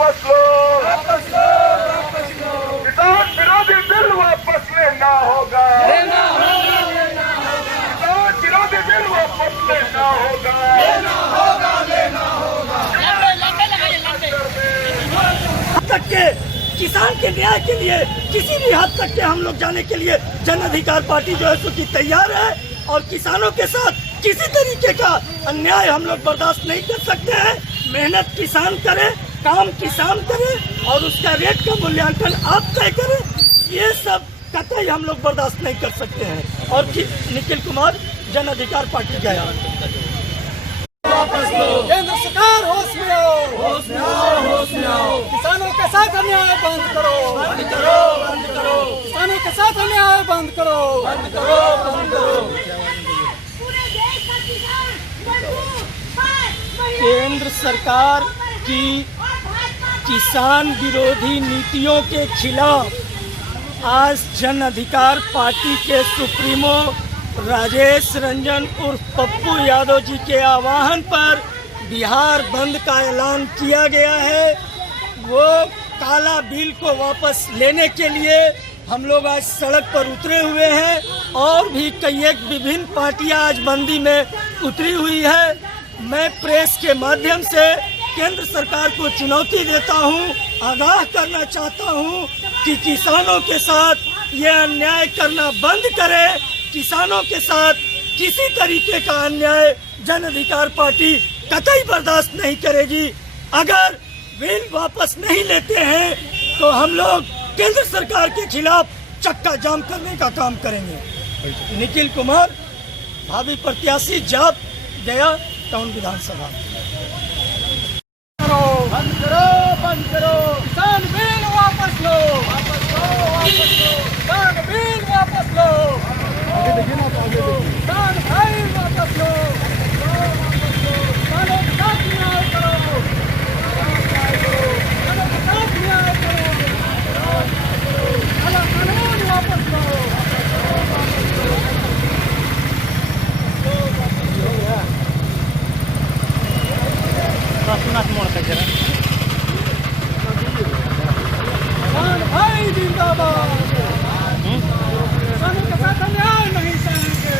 वापस लो, किसान विरोधी बिल वापस लेना होगा, किसान विरोधी बिल वापस लेना होगा। हद तक के किसान के न्याय के लिए किसी भी हद तक के हम लोग जाने के लिए जन अधिकार पार्टी जो है सो की तैयार है और किसानों के साथ किसी तरीके का अन्याय हम लोग बर्दाश्त नहीं कर सकते हैं। मेहनत किसान करे, काम किसान करे और उसका रेट का मूल्यांकन आप तय करें, ये सब कतई हम लोग बर्दाश्त नहीं कर सकते हैं। और निखिल कुमार जन अधिकार पार्टी गया। केंद्र सरकार होश में आओ, होश में आओ, होश में आओ। किसानों के साथ अन्याय बंद करो, बंद करो, बंद करो। किसानों के साथ अन्याय बंद करो, बंद करो, बंद करो। केंद्र सरकार की किसान विरोधी नीतियों के खिलाफ आज जन अधिकार पार्टी के सुप्रीमो राजेश रंजन उर्फ पप्पू यादव जी के आह्वान पर बिहार बंद का ऐलान किया गया है। वो काला बिल को वापस लेने के लिए हम लोग आज सड़क पर उतरे हुए हैं और भी कई एक विभिन्न पार्टियां आज बंदी में उतरी हुई है। मैं प्रेस के माध्यम से केंद्र सरकार को चुनौती देता हूं, आगाह करना चाहता हूं कि किसानों के साथ ये अन्याय करना बंद करे। किसानों के साथ किसी तरीके का अन्याय जन अधिकार पार्टी कतई बर्दाश्त नहीं करेगी। अगर बिल वापस नहीं लेते हैं तो हम लोग केंद्र सरकार के खिलाफ चक्का जाम करने का काम करेंगे। निखिल कुमार, भावी प्रत्याशी, जाप गया टाउन विधानसभा। बंद करो, बंद करो। किसान बिल वापस लो, वापस लो, वापस लो। किसान बिल वापस लो, आगे देखिए ना, आगे देखिए। किसान भाई वापस लो, किसानों के साथ न्याय करो, किसानों के साथ न्याय करो, काला कानून वापस लो। किसान भाई जिंदाबाद, किसानों के साथ अन्याय नहीं सहेंगे।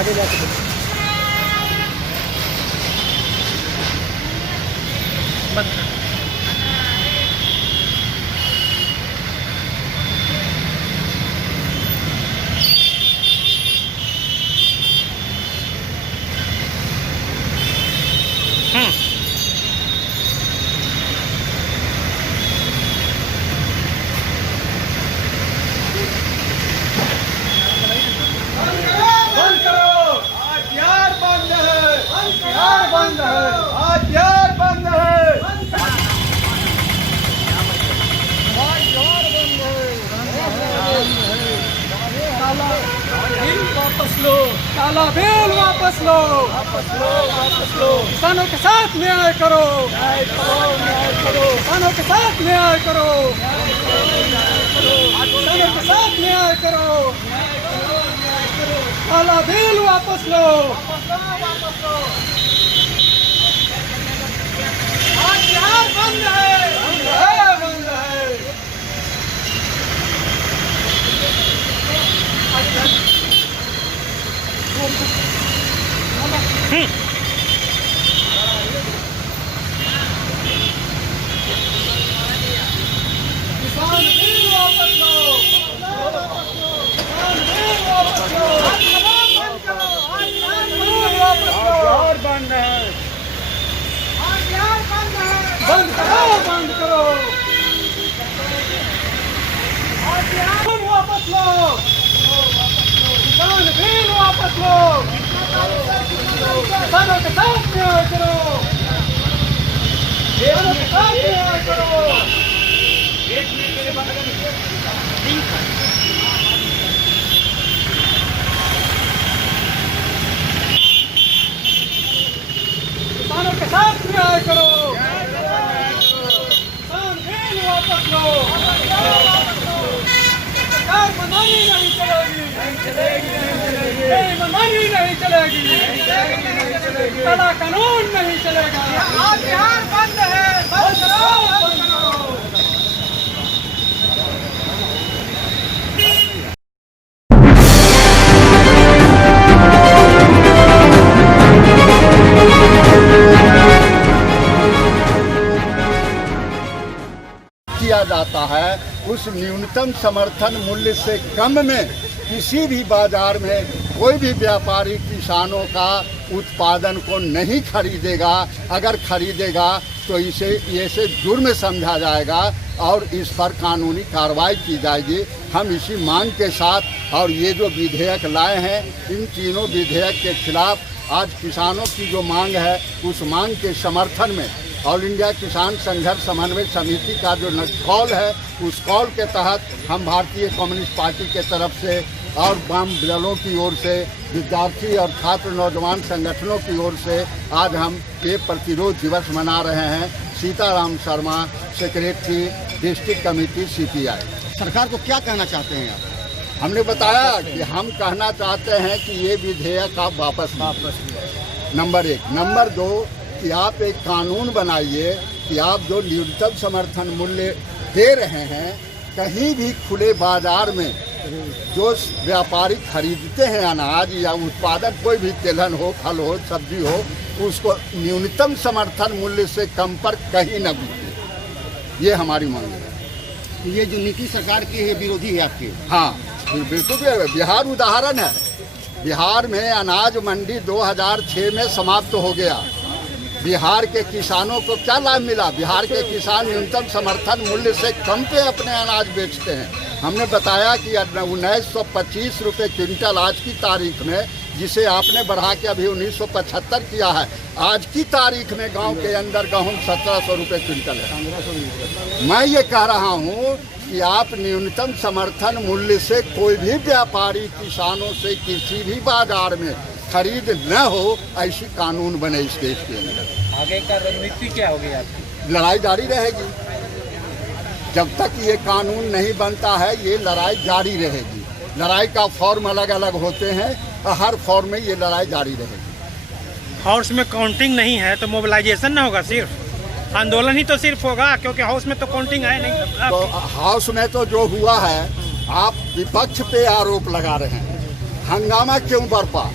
आगे जाके बोलिए। बंद कर। वापस लो, काला बिल वापस लो, वापस लो, वापस लो। किसानों के साथ न्याय करो, न्याय करो, न्याय करो। किसानों के साथ न्याय करो, किसानों के साथ न्याय करो। काला बिल वापस लो, वापस लो। आज बिहार बंद है, बंद है, बंद है। किसान बिल वापस लो, किसान बिल वापस लो। बिहार बंद है, बंद करो, बंद करो। बिल वापस लो, किसान बिल वापस लो। किसान नहीं चलेगी, काला कानून नहीं चलेगा। आज बिहार बंद है, बंद करो, बंद करो। किया जाता है उस न्यूनतम समर्थन मूल्य से कम में किसी भी बाजार में कोई भी व्यापारी किसानों का उत्पादन को नहीं खरीदेगा। अगर खरीदेगा तो इसे जुर्म समझा जाएगा और इस पर कानूनी कार्रवाई की जाएगी। हम इसी मांग के साथ और ये जो विधेयक लाए हैं, इन तीनों विधेयक के खिलाफ आज किसानों की जो मांग है, उस मांग के समर्थन में ऑल इंडिया किसान संघर्ष समन्वय समिति का जो कॉल है, उस कॉल के तहत हम भारतीय कम्युनिस्ट पार्टी के तरफ से और वाम दलों की ओर से, विद्यार्थी और छात्र नौजवान संगठनों की ओर से आज हम ये प्रतिरोध दिवस मना रहे हैं। Sitaram Sharma, secretary, district committee CPI। सरकार को क्या कहना चाहते हैं आप? हमने बताया कि हम कहना चाहते हैं कि ये विधेयक आप वापस नंबर 1। नंबर 2 कि आप एक कानून बनाइए कि आप जो न्यूनतम समर्थन मूल्य दे रहे हैं, कहीं भी खुले बाजार में जो व्यापारी खरीदते हैं अनाज या उत्पादक, कोई भी तिलहन हो, फल हो, सब्जी हो, उसको न्यूनतम समर्थन मूल्य से कम पर कहीं न बिके। ये हमारी मांग है। ये जो नीति सरकार की है, विरोधी है आपकी? हाँ, बिल्कुल। बिहार उदाहरण है। बिहार में अनाज मंडी 2006 में समाप्त हो गया। बिहार के किसानों को क्या लाभ मिला? बिहार के किसान न्यूनतम समर्थन मूल्य से कम पे अपने अनाज बेचते हैं। हमने बताया कि 1925 रुपये क्विंटल आज की तारीख में, जिसे आपने बढ़ा के अभी 1975 किया है, आज की तारीख में गांव के अंदर गेहूँ 1700 रुपये क्विंटल है। मैं ये कह रहा हूँ कि आप न्यूनतम समर्थन मूल्य से कोई भी व्यापारी किसानों से किसी भी बाजार में खरीद न हो, ऐसी कानून बने इस देश के अंदर। आगे का रणनीति क्या होगी आपकी? लड़ाई जारी रहेगी। जब तक ये कानून नहीं बनता है, ये लड़ाई जारी रहेगी। लड़ाई का फॉर्म अलग अलग होते हैं, हर फॉर्म में ये लड़ाई जारी रहेगी। हाउस में काउंटिंग नहीं है तो मोबिलाइजेशन ना होगा, सिर्फ आंदोलन ही तो सिर्फ होगा, क्योंकि हाउस में तो काउंटिंग है नहीं। तो हाउस में तो जो हुआ है, आप विपक्ष पे आरोप लगा रहे हैं। हंगामा क्यों बरपा?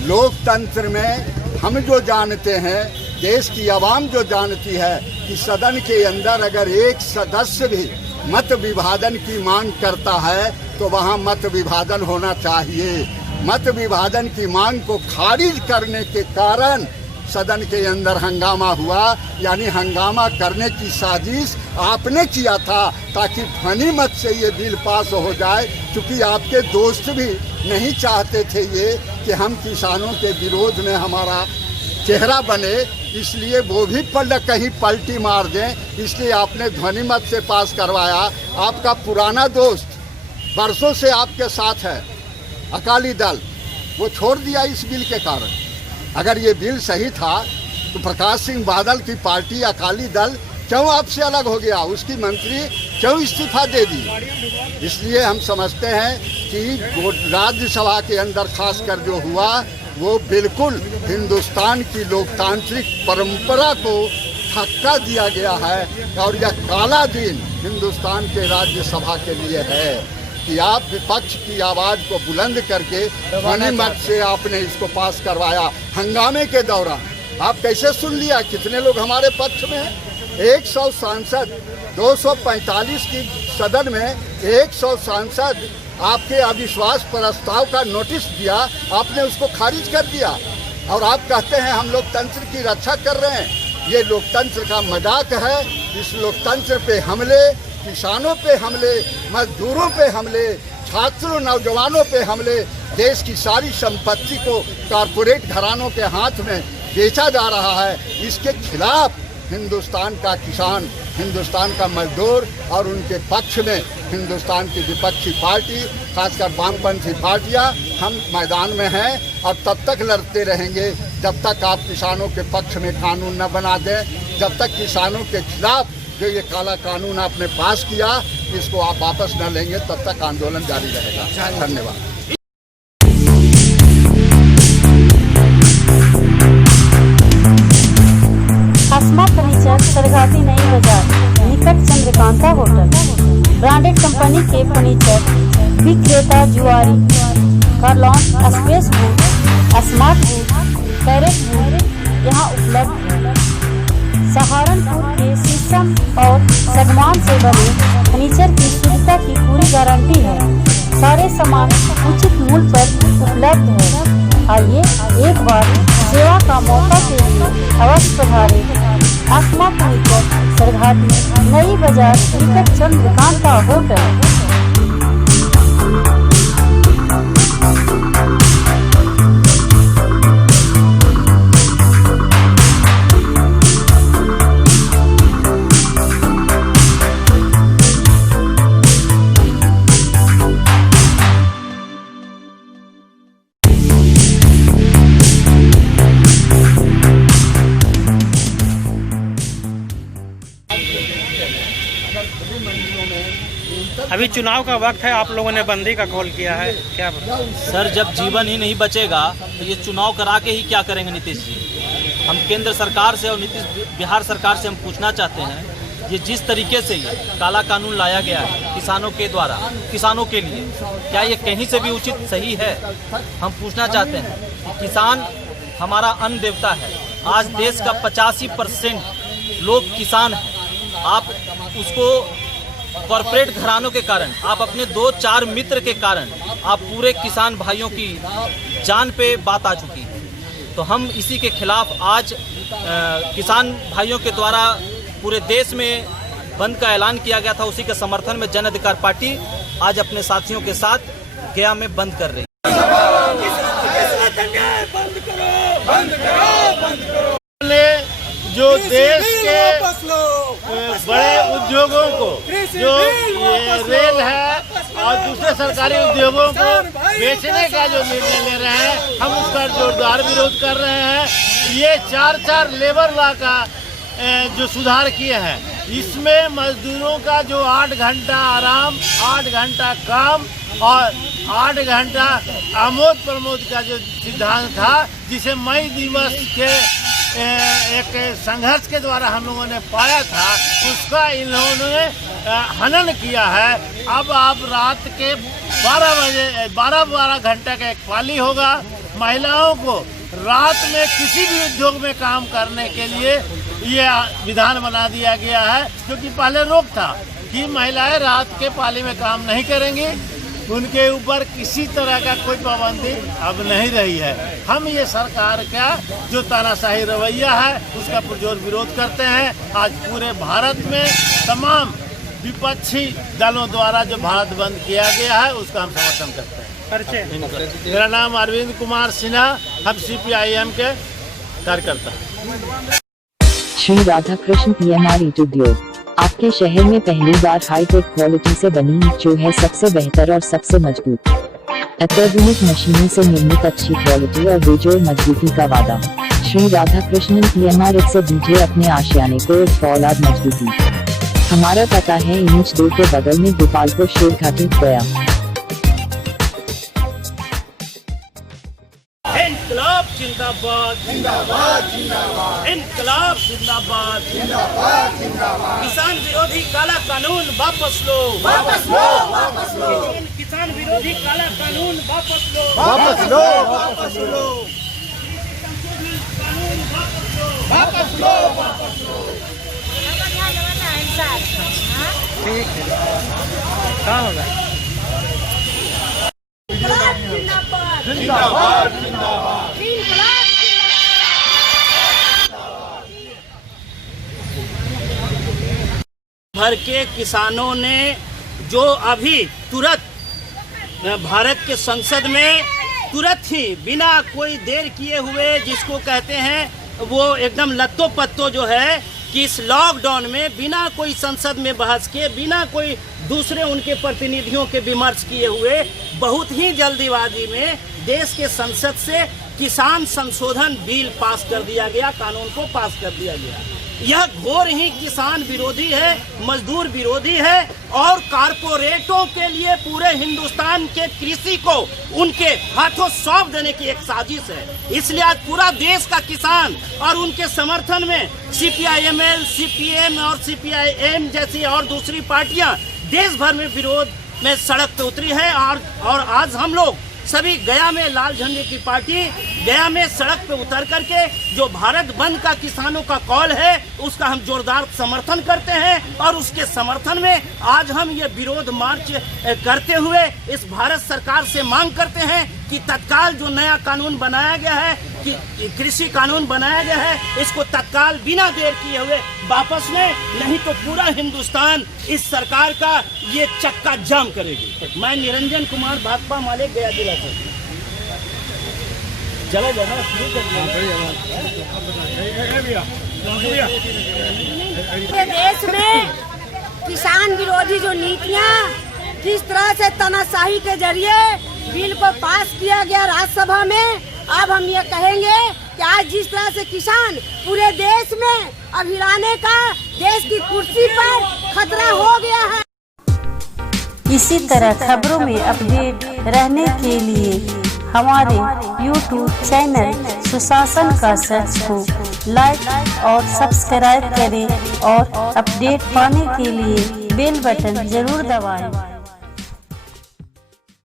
लोकतंत्र में हम जो जानते हैं, देश की आवाम जो जानती है कि सदन के अंदर अगर एक सदस्य भी मत विभाजन की मांग करता है तो वहाँ मत विभाजन होना चाहिए। मत विभाजन की मांग को खारिज करने के कारण सदन के अंदर हंगामा हुआ, यानी हंगामा करने की साजिश आपने किया था ताकि ध्वनि मत से ये बिल पास हो जाए। क्योंकि आपके दोस्त भी नहीं चाहते थे ये कि हम किसानों के विरोध में हमारा चेहरा बने, इसलिए वो भी कहीं पलटी मार दें, इसलिए आपने ध्वनि मत से पास करवाया। आपका पुराना दोस्त बरसों से आपके साथ है, अकाली दल, वो छोड़ दिया इस बिल के कारण। अगर ये बिल सही था तो प्रकाश सिंह बादल की पार्टी अकाली दल क्यों आपसे अलग हो गया? उसकी मंत्री क्यों इस्तीफा दे दी? इसलिए हम समझते हैं कि राज्यसभा के अंदर खासकर जो हुआ, वो बिल्कुल हिंदुस्तान की लोकतांत्रिक परंपरा को धक्का दिया गया है। और यह काला दिन हिंदुस्तान के राज्यसभा के लिए है कि आप विपक्ष की आवाज़ को बुलंद करके ध्वनि मत से आपने इसको पास करवाया। हंगामे के दौरान आप कैसे सुन लिया? कितने लोग हमारे पक्ष में हैं? 100 सांसद, 245 की सदन में 100 सांसद आपके अविश्वास प्रस्ताव का नोटिस दिया, आपने उसको खारिज कर दिया। और आप कहते हैं हम लोकतंत्र की रक्षा कर रहे हैं। ये लोकतंत्र का मजाक है। इस लोकतंत्र पे हमले, किसानों पे हमले, मजदूरों पे हमले, छात्रों नौजवानों पे हमले, देश की सारी संपत्ति को कारपोरेट घरानों के हाथ में बेचा जा रहा है। इसके खिलाफ हिंदुस्तान का किसान, हिंदुस्तान का मजदूर और उनके पक्ष में हिंदुस्तान की विपक्षी पार्टी, खासकर वामपंथी पार्टियां, हम मैदान में हैं और तब तक लड़ते रहेंगे जब तक आप किसानों के पक्ष में कानून न बना दें। जब तक किसानों के खिलाफ जो ये काला कानून आपने पास किया, इसको आप वापस न लेंगे, तब तक आंदोलन जारी रहेगा। धन्यवाद। ब्रांडेड कंपनी के फर्नीचर, विक्रेता Zuari, Kurlon, space wood, smart wood, carat wood यहाँ उपलब्ध है। सहारनपुर के शीशम और सागवान से बने फर्नीचर की शुद्धता की पूरी गारंटी है। सारे सामान उचित मूल्य पर उपलब्ध है। आइए एक बार सेवा का मौका के लिए अवश्य पधारें। आसमा फर्नीचर, सरघाटी, नई बाजार, निकट चंद्रकांता होटल। अभी चुनाव का वक्त है, आप लोगों ने बंदी का कॉल किया है, क्या सर? जब जीवन ही नहीं बचेगा तो ये चुनाव करा के ही क्या करेंगे नीतीश जी? हम केंद्र सरकार से और नीतीश बिहार सरकार से हम पूछना चाहते हैं, ये जिस तरीके से ये काला कानून लाया गया है किसानों के द्वारा, किसानों के लिए, क्या ये कहीं से भी उचित सही है? हम पूछना चाहते हैं कि किसान हमारा अन्न देवता है। आज देश का 85% लोग किसान हैं। आप उसको कॉरपोरेट घरानों के कारण, आप अपने 2-4 मित्र के कारण, आप पूरे किसान भाइयों की जान पे बात आ चुकी है। तो हम इसी के खिलाफ आज किसान भाइयों के द्वारा पूरे देश में बंद का ऐलान किया गया था। उसी के समर्थन में जन अधिकार पार्टी आज अपने साथियों के साथ गया में बंद कर रही है। जो देश के बड़े उद्योगों को, जो ये रेल है और दूसरे सरकारी उद्योगों को बेचने का जो निर्णय ले रहे हैं, हम उसका जोरदार विरोध कर रहे हैं। ये 4 लेबर लॉ का जो सुधार किए हैं, इसमें मजदूरों का जो 8 घंटा आराम, 8 घंटा काम और 8 घंटा आमोद प्रमोद का जो सिद्धांत था, जिसे मई दिवस के एक संघर्ष के द्वारा हम लोगों ने पाया था, उसका इन्होंने हनन किया है। अब आप रात के 12 घंटे का एक पाली होगा। महिलाओं को रात में किसी भी उद्योग में काम करने के लिए ये विधान बना दिया गया है, क्योंकि पहले रोक था कि महिलाएं रात के पाली में काम नहीं करेंगी। उनके ऊपर किसी तरह का कोई पाबंदी अब नहीं रही है। हम ये सरकार का जो तानाशाही रवैया है उसका पुरजोर विरोध करते हैं। आज पूरे भारत में तमाम विपक्षी दलों द्वारा जो भारत बंद किया गया है उसका हम समर्थन करते हैं। मेरा नाम अरविंद कुमार सिन्हा, हम CPIM के कार्यकर्ता। श्री राधा कृष्ण PMR ईट उद्योग आपके शहर में पहली बार हाईटेक क्वालिटी से बनी ईट, जो है सबसे बेहतर और सबसे मजबूत। अत्याधुनिक मशीनों से निर्मित अच्छी क्वालिटी और बेजोड़ मजबूती का वादा। श्री राधा कृष्णन PMR ईट से दीजिए अपने आशियाने को एक फौलाद मजबूती। हमारा पता है इंच 2 के बगल में गोपालपुर शेरघाटी गया। इनकलाब जिंदाबाद, जिंदाबाद, जिंदाबाद। इनकलाब जिंदाबाद, जिंदाबाद, जिंदाबाद। किसान विरोधी काला कानून वापस लो, वापस लो, वापस लो। किसान विरोधी काला कानून वापस लो, वापस लो, वापस लो। वापस लो, वापस लो। ठीक है, कहाँ होगा? जिंदाबाद, जिंदाबाद। भर के किसानों ने जो अभी तुरंत भारत के संसद में तुरंत ही बिना कोई देर किए हुए, जिसको कहते हैं वो एकदम लत्तो पत्तो जो है कि इस लॉकडाउन में बिना कोई संसद में बहस किए, बिना कोई दूसरे उनके प्रतिनिधियों के विमर्श किए हुए, बहुत ही जल्दीबाजी में देश के संसद से किसान संशोधन बिल पास कर दिया गया, कानून को पास कर दिया गया। यह घोर ही किसान विरोधी है, मजदूर विरोधी है और कारपोरेटों के लिए पूरे हिंदुस्तान के कृषि को उनके हाथों सौंप देने की एक साजिश है। इसलिए आज पूरा देश का किसान और उनके समर्थन में CPIML, CPM और CPIM जैसी और दूसरी पार्टियां देश भर में विरोध में सड़क पे उतरी है। और आज हम लोग सभी गया में लाल झंडे की पार्टी गया में सड़क पे उतर करके जो भारत बंद का किसानों का कॉल है उसका हम जोरदार समर्थन करते हैं। और उसके समर्थन में आज हम ये विरोध मार्च करते हुए इस भारत सरकार से मांग करते हैं कि तत्काल जो नया कानून बनाया गया है, कि कृषि कानून बनाया गया है, इसको तत्काल बिना देर किए हुए वापस लें, नहीं तो पूरा हिंदुस्तान इस सरकार का ये चक्का जाम करेगी। मैं निरंजन कुमार भाकपा माले गया जिला से। चलो जरा शुरू कर दिया। देश में किसान विरोधी जो नीतियां किस तरह से तानाशाही के जरिए बिल को पास किया गया राज्यसभा में, अब हम ये कहेंगे कि आज जिस तरह से किसान पूरे देश में अब हिलाने का देश की कुर्सी पर खतरा हो गया है। इसी तरह खबरों में अपडेट रहने के लिए हमारे YouTube चैनल सुशासन का सर्च को लाइक और सब्सक्राइब करें और अपडेट पाने के लिए बेल बटन जरूर दबाएं।